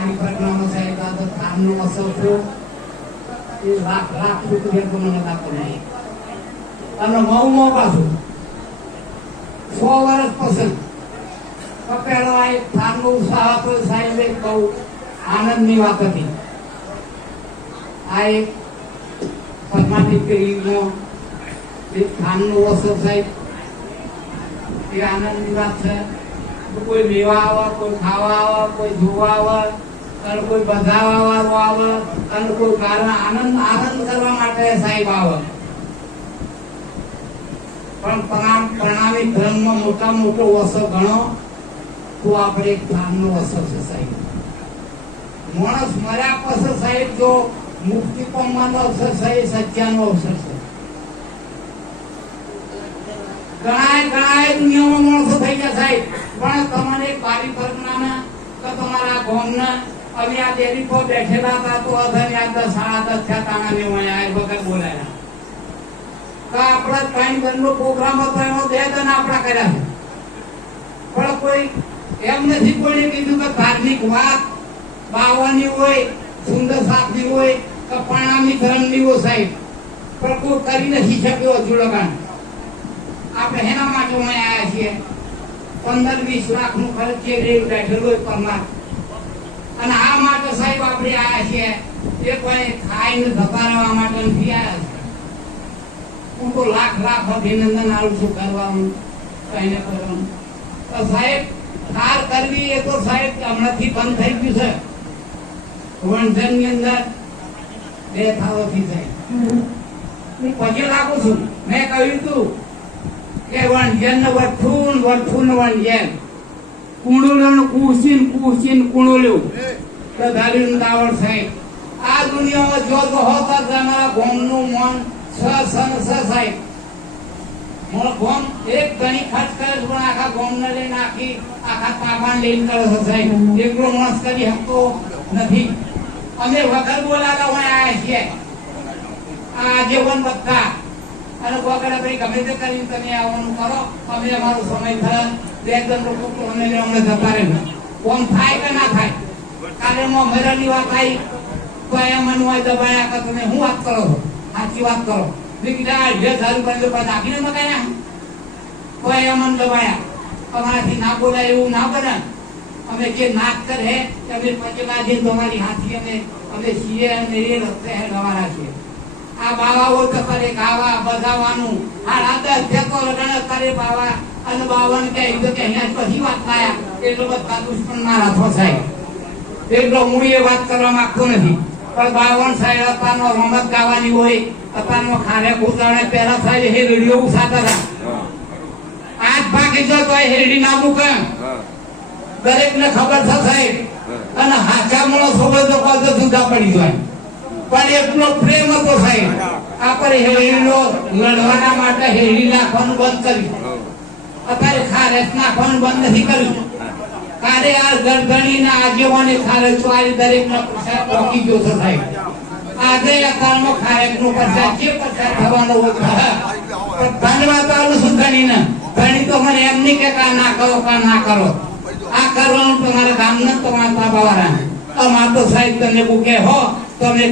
મારી પ્રજ્ઞાનો સાહેબ તો થાનનો અસર થયો. એ લાખ લાખ રૂપિયા મને લાખ નહીં. અને મઉમાં પાછું. સો વર્ષ કપેલો આ એક થાનનો ઉત્સાહ હતો, સાહેબ એક બહુ આનંદની વાત હતી. આ એક પદ્માવતી પેઢીનો એક થાનનો અસર સાહેબ, એ આનંદની વાત છે. કોઈ લેવા આવે, કોઈ ખાવા આવે, કોઈ ધોવા આવે અને કોઈ બંધાવા વાળો આવે, અને કોઈ કારણ આનંદ આનંદ કરવા માટે સાહેબ આવે. પણ પ્રણામ, પ્રણામી ધર્મમાં મોટા મોટો અસર ગણો, તો આપણે એક ધામનો અસર છે સાહેબ. માણસ મર્યા પછી સાહેબ જો મુક્તિ પામવાનો અવસર છે સત્યાનો અવસર છે. ઘણાય ઘણાય દુનિયામાં માણસો થઈ ગયા સાહેબ. પણ તમારે બારી પરગણાના કે તમારા ગામના અમે આ દેવી પર બેઠેલા હતા તો અધન યાદ દસ, સાડા દસ થયા તાણા ને હું આ વખત બોલાયા તો આપણા ત્રણ દનનો પ્રોગ્રામ હતો, એનો બે દન આપણા કર્યા છે. પણ કોઈ એમ નથી કોઈને કીધું કે ધાર્મિક વાત, બાવાની હોય, સુંદર સાપની હોય, કે પાણાની ધરણની હોય સાહેબ. પણ કોઈ કરી નથી શક્યો હજુ લગાણ આપણે એના માટે અમે આવ્યા છીએ. પંદર વીસ લાખનું ખર્ચ રેલ બેઠેલો હોય પરમાર અને આ માટે સાહેબ આપણે આવ્યા છીએ એ કોઈ ખાઈને ધપા રહેવા માટે નથી આવ્યા હું તો લાખ લાખ અભિનંદન આવું છું કરવાનું કઈને કરવાનું. તો સાહેબ કાર કરવી એ તો સાહેબ હમણાંથી બંધ થઈ ગયું છે. વણઝણની અંદર બે થાવોથી હું પગે લાગુ છું. મેં કહ્યું તું કે વણજન ને વઠું વઠું ને વણઝણ કુણુલું કુસીન કુસીન કુણુલું તો ધાર્યું દાવડ સાહેબ આ દુનિયામાં જો તો હોતા તમારા ગોમનું મન સ સન સ સાહેબ. મોળ ગોમ એક ઘણી ખર્ચ કરે છે પણ આખા ગોમને લઈને આખી આખા તાબાન લઈને કરે છે સાહેબ. એકલો માણસ કરી શકતો નથી. અમે વગર બોલાતા હોય આયા છીએ આ જીવન બધા અને વગર ભાઈ ગમે તે કરીને તમે આવવાનું કરો. અમે અમારો સમય થયો. ત્રણ લોકો અમે અમને ના તો મન દબાયા. અમારાથી ના બોલાય એવું ના બને અમે જે નાક કરે, અમે પચલા જે તમારી હાથી અમે અમે છીએ અને એ રસ્તે છીએ. આ બાવાઓ તો કરે ગાવા બધાવાનું આ રાતે અધ્યક્ષો રડણ કરે બાવા અને બાવન કે તો કે અહીંયા પછી વાત થાય. એટલો બધા દુશ્મન મારા થો થાય. એટલો હું એ વાત કરવા માંગતો નથી. પણ બાવન સાહેબ અપાનો રમત ગાવાની હોય અપાનો ખારે કૂતાણે પહેલા સાહેબ હે રેડિયો ઉસાતા હતા. આજ ભાગે જો તો એ હેરડી ના મૂકે દરેક ને ખબર થશે અને હાચા માણસો સોબત તો તો જુદા પડી જાય. પણ એટલો પ્રેમ હતો સાહેબ. આપણે હેરડીનો લડવાના માટે હેરી નાખવાનું બંધ કર્યું. અત્યારે ખારેસ નાખવાનું બંધ નથી કર્યું. કારે આ ગરગણી ના આગેવાની ખારેજ વાળી દરેક નો પ્રસાદ રોકી ગયો છે સાહેબ. આજે અત્યારનો ખારેજ નો પ્રસાદ જે પ્રસાદ થવાનો હોય ધન્યવાદ આવું છું ધણીને ધણી તો મને એમ નહીં કે કા ના કરો, કા ના કરો. આ કરવાનું તમારે તમારા ન તમારા બાબા અમાર તો સાહેબ તમને બુકે હો તમે